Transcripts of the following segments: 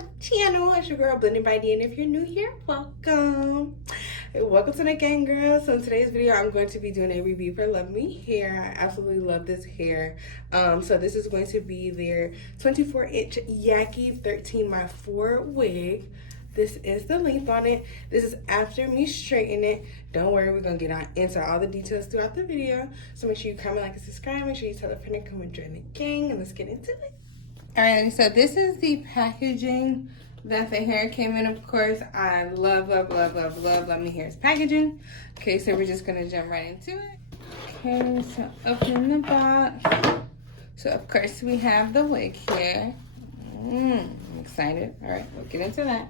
my channel. It's your girl Blended by D, and if you're new here, welcome. Welcome to the gang, girl. So in today's video, I'm going to be doing a review for LUVMEHAIR. I absolutely love this hair. So this is going to be their 24-inch YAKI 13x4 wig. This is the length on it. This is after me straightening it. Don't worry, we're gonna get into all the details throughout the video. So make sure you comment, like, and subscribe. Make sure you tell a friend to come and join the gang, and let's get into it. Alright, so this is the packaging that the hair came in. Of course, I love LUVMEHAIR's packaging. Okay, so we're just gonna jump right into it. Okay, so open the box. So of course we have the wig here. I'm excited. Alright, we'll get into that.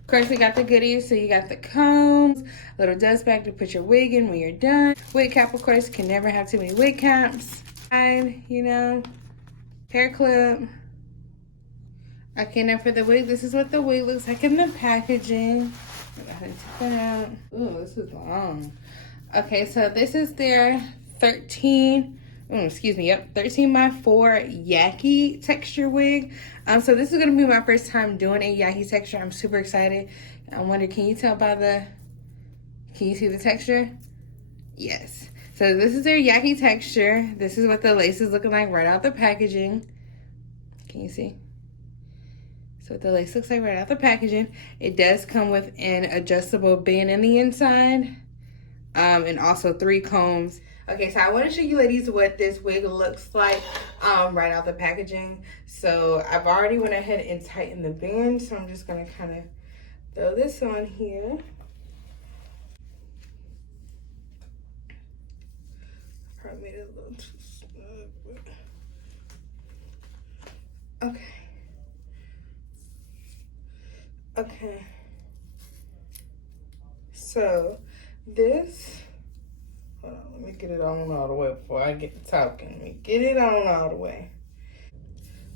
Of course, we got the goodies. So you got the combs, a little dust bag to put your wig in when you're done. Wig cap, of course, can never have too many wig caps. And, you know, hair clip. Okay, now for the wig, this is what the wig looks like in the packaging. I'm gonna take that out. Ooh, this is long. Okay, so this is their 13 by4 YAKI texture wig. So this is gonna be my first time doing a YAKI texture. I'm super excited. I wonder, can you tell by can you see the texture? Yes. So this is their YAKI texture. This is what the lace is looking like right out the packaging. Can you see? So the lace looks like right out the packaging. It does come with an adjustable band in the inside, and also 3 combs. Okay, so I want to show you ladies what this wig looks like right out the packaging. So I've already went ahead and tightened the band, so I'm just gonna kind of throw this on here. Probably made it a little too snug. Okay. Okay, so this, hold on, let me get it on all the way before I get to talking. Let me get it on all the way.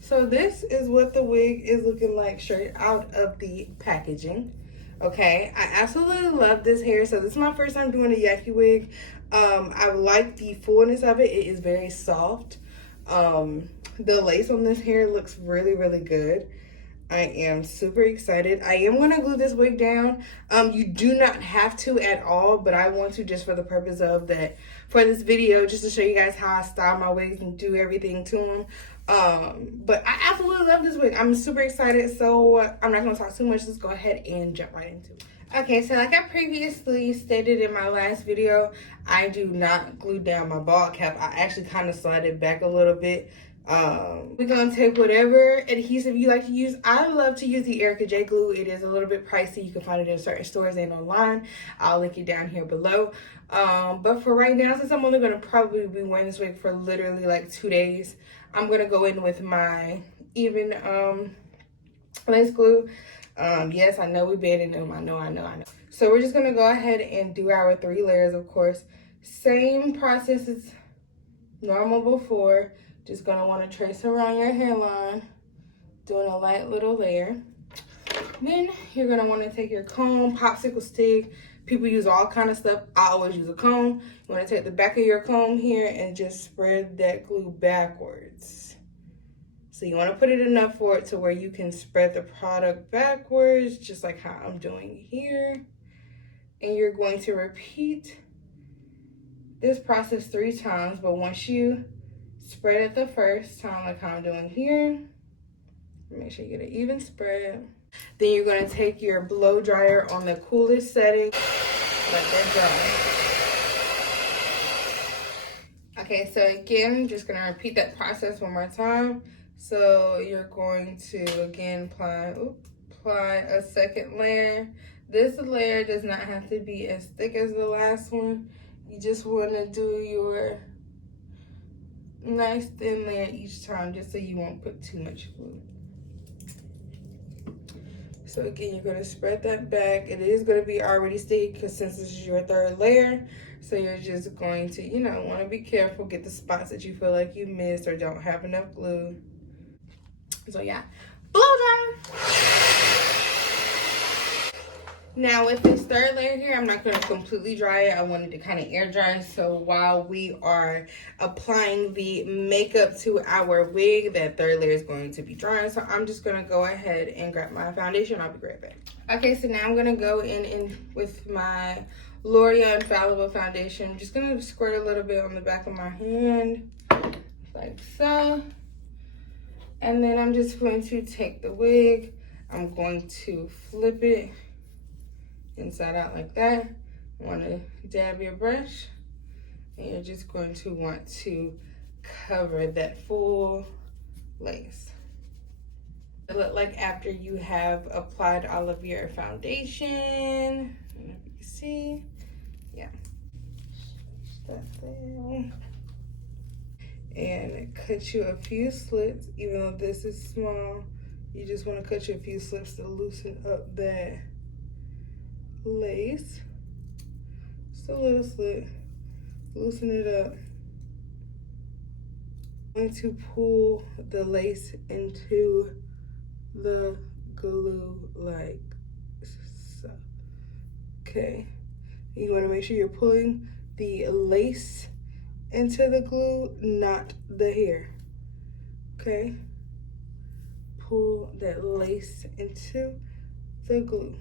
So this is what the wig is looking like straight out of the packaging. Okay, I absolutely love this hair. So this is my first time doing a YAKI wig. I like the fullness of it. It is very soft. The lace on this hair looks really good. I am super excited. I am going to glue this wig down. You do not have to at all, but I want to just for the purpose of that, for this video, just to show you guys how I style my wigs and do everything to them. But I absolutely love this wig. I'm super excited, so I'm not going to talk too much. Let's go ahead and jump right into it. Okay, so like I previously stated in my last video, I do not glue down my ball cap. I actually kind of slide it back a little bit. We're gonna take whatever adhesive you like to use. I love to use the Erica J glue. It is a little bit pricey. You can find it in certain stores and online. I'll link it down here below. But for right now, since I'm only gonna probably be wearing this wig for literally like 2 days, I'm gonna go in with my even lace glue. Yes, I know we banned them. I know. So we're just gonna go ahead and do our 3 layers, of course. Same process as normal before. Just gonna want to trace around your hairline, doing a light little layer. Then you're gonna want to take your comb, popsicle stick. People use all kind of stuff. I always use a comb. You want to take the back of your comb here and just spread that glue backwards. So you want to put it enough for it to where you can spread the product backwards, just like how I'm doing here. And you're going to repeat this process 3 times, but once you spread it the first time, like how I'm doing here, make sure you get an even spread. Then you're going to take your blow dryer on the coolest setting, let that dry. Okay, so again, I'm just going to repeat that process one more time. So you're going to again apply a second layer. This layer does not have to be as thick as the last one. You just want to do your nice thin layer each time, just so you won't put too much glue. So again, you're going to spread that back. It is going to be already sticky because since this is your 3rd layer, so you're just going to, you know, want to be careful, get the spots that you feel like you missed or don't have enough glue. So yeah, blow dry. Now with this third layer here, I'm not going to completely dry it. I wanted to kind of air dry. So while we are applying the makeup to our wig, that third layer is going to be drying. So I'm just going to go ahead and grab my foundation. I'll be right back. Okay, so now I'm going to go in with my L'Oreal Infallible Foundation. I'm just going to squirt a little bit on the back of my hand, like so. And then I'm just going to take the wig. I'm going to flip it inside out like that. Want to dab your brush, and you're just going to want to cover that full lace. It look like after you have applied all of your foundation. You see, yeah. That there. And cut you a few slits. Even though this is small, you just want to cut you a few slits to loosen up that lace. Just a little slit, loosen it up. I'm going to pull the lace into the glue like so. Okay, you want to make sure you're pulling the lace into the glue, not the hair. Okay, pull that lace into the glue.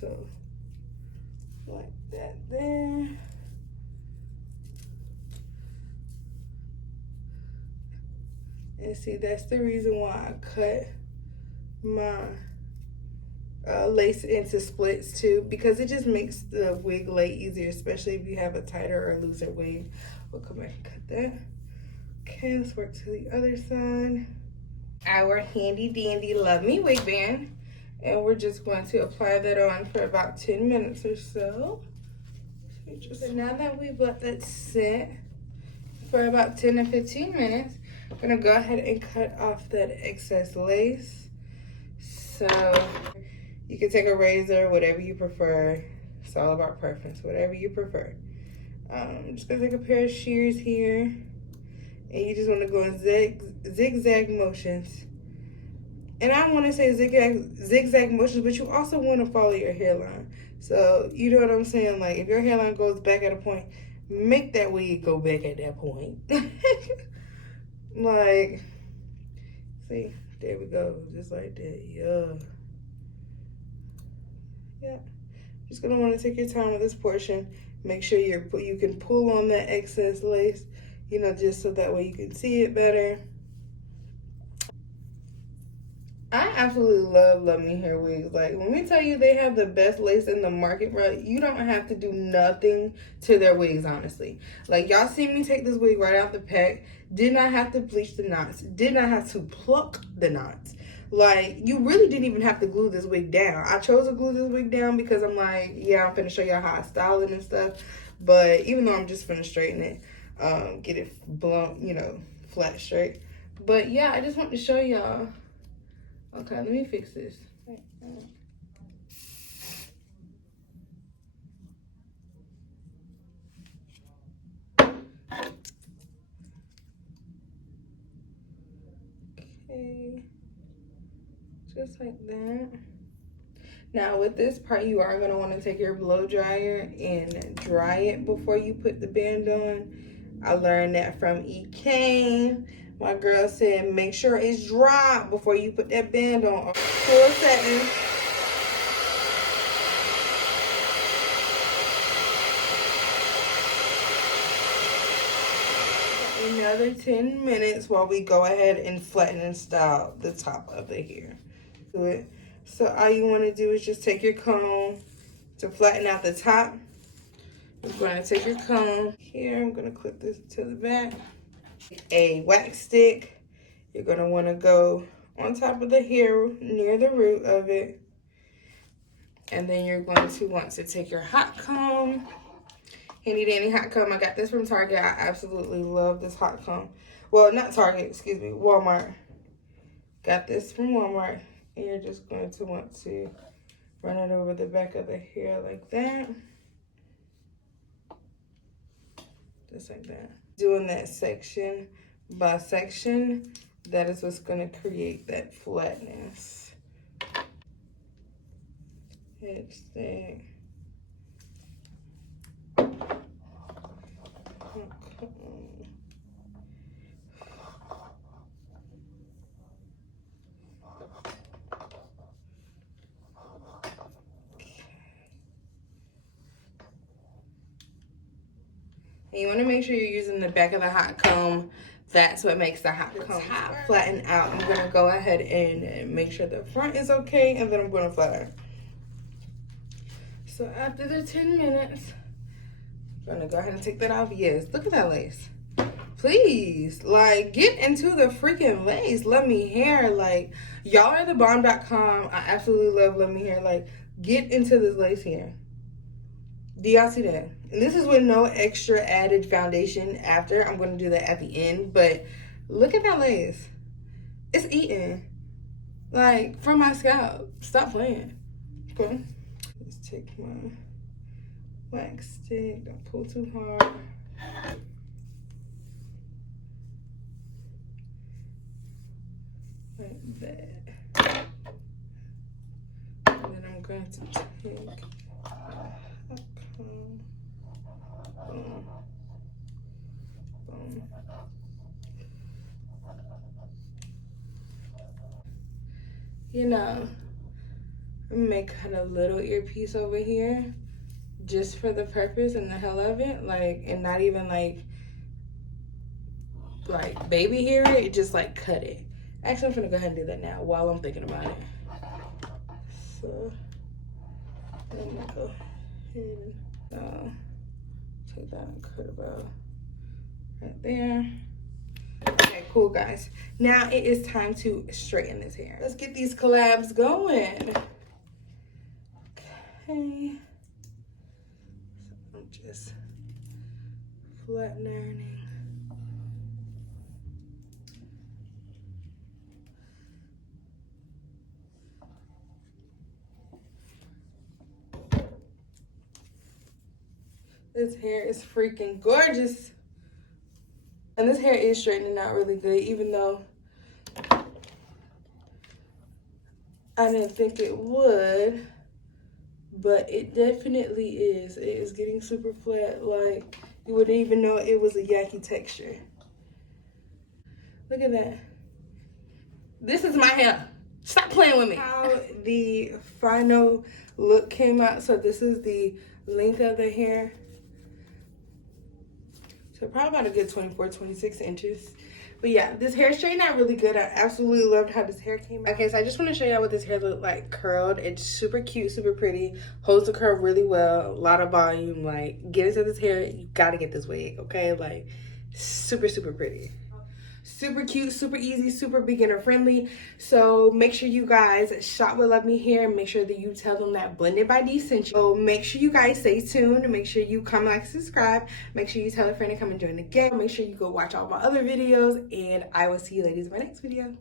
So, like that there. And see, that's the reason why I cut my lace into splits too, because it just makes the wig lay easier, especially if you have a tighter or looser wig. We'll come back and cut that. Okay, let's work to the other side. Our handy dandy Love Me wig band. And we're just going to apply that on for about 10 minutes or so. So now that we've let that sit for about 10 to 15 minutes, I'm gonna go ahead and cut off that excess lace. So you can take a razor, whatever you prefer. It's all about preference, whatever you prefer. I'm just gonna take a pair of shears here, and you just wanna go in zigzag motions. And I want to say zigzag motions, but you also want to follow your hairline. So, you know what I'm saying? Like, if your hairline goes back at a point, make that wig go back at that point. Like, see, there we go. Just like that. Yeah. Yeah. Just going to want to take your time with this portion. Make sure you can pull on that excess lace, you know, just so that way you can see it better. I absolutely love LUVMEHAIR wigs. Like, when we tell you they have the best lace in the market, bro, you don't have to do nothing to their wigs, honestly. Like, y'all see me take this wig right out the pack. Did not have to bleach the knots. Did not have to pluck the knots. Like, you really didn't even have to glue this wig down. I chose to glue this wig down because I'm like, yeah, I'm finna show y'all how I style it and stuff. But even though I'm just finna straighten it, get it blown, you know, flat straight. But yeah, I just want to show y'all. Okay, let me fix this. Okay, just like that. Now with this part, you are going to want to take your blow dryer and dry it before you put the band on. I learned that from E-Kane. My girl said make sure it's dry before you put that band on. Full satin. Another 10 minutes while we go ahead and flatten and style the top of the hair. Do it. So all you want to do is just take your comb to flatten out the top. You're going to take your comb here. I'm going to clip this to the back. A wax stick. You're going to want to go on top of the hair near the root of it. And then you're going to want to take your hot comb. Handy dandy hot comb. I got this from Target. I absolutely love this hot comb. Well, not Target, excuse me, Walmart. Got this from Walmart. And you're just going to want to run it over the back of the hair like that. Just like that. Doing that section by section, that is what's going to create that flatness. lipstick. And you want to make sure you're using the back of the hot comb. That's what makes the hot comb flatten out. I'm going to go ahead and make sure the front is okay, and then I'm going to flatten. So after the 10 minutes, I'm going to go ahead and take that off. Yes, look at that lace. Please, like, get into the freaking lace. LUVMEHAIR, like, y'all are the bomb.com. I absolutely love LUVMEHAIR. Like, get into this lace here. Do y'all see that? And this is with no extra added foundation after. I'm going to do that at the end. But look at that lace. It's eating. Like, from my scalp. Stop playing. Okay. Let's take my wax stick. Don't pull too hard. Like that. And then I'm going to take boom, boom. You know, I'm make kind of little earpiece over here just for the purpose and the hell of it, like, and not even like baby hair it, just like cut it. Actually, I'm gonna go ahead and do that now while I'm thinking about it. So I'm gonna go ahead and take that and cut about right there. Okay, cool guys. Now it is time to straighten this hair. Let's get these collabs going. Okay. So I'm just flat ironing. This hair is freaking gorgeous. And this hair is straightening out really good, even though I didn't think it would. But it definitely is. It is getting super flat. Like, you wouldn't even know it was a yaki texture. Look at that. This is my hair. Stop playing with me. How the final look came out. So this is the length of the hair. So probably about a good 24, 26 inches. But yeah, this hair straightened out really good. I absolutely loved how this hair came out. Okay, so I just want to show y'all what this hair looked like curled. It's super cute, super pretty. Holds the curl really well. A lot of volume. Like, get into this hair, you gotta get this wig, okay? Like, super, super pretty. Super cute, super easy, super beginner friendly. So make sure you guys shop with LUVMEHAIR. Make sure that you tell them that Blended by D sent you. So make sure you guys stay tuned. Make sure you come, like, subscribe. Make sure you tell a friend to come and join the game. Make sure you go watch all my other videos. And I will see you ladies in my next video.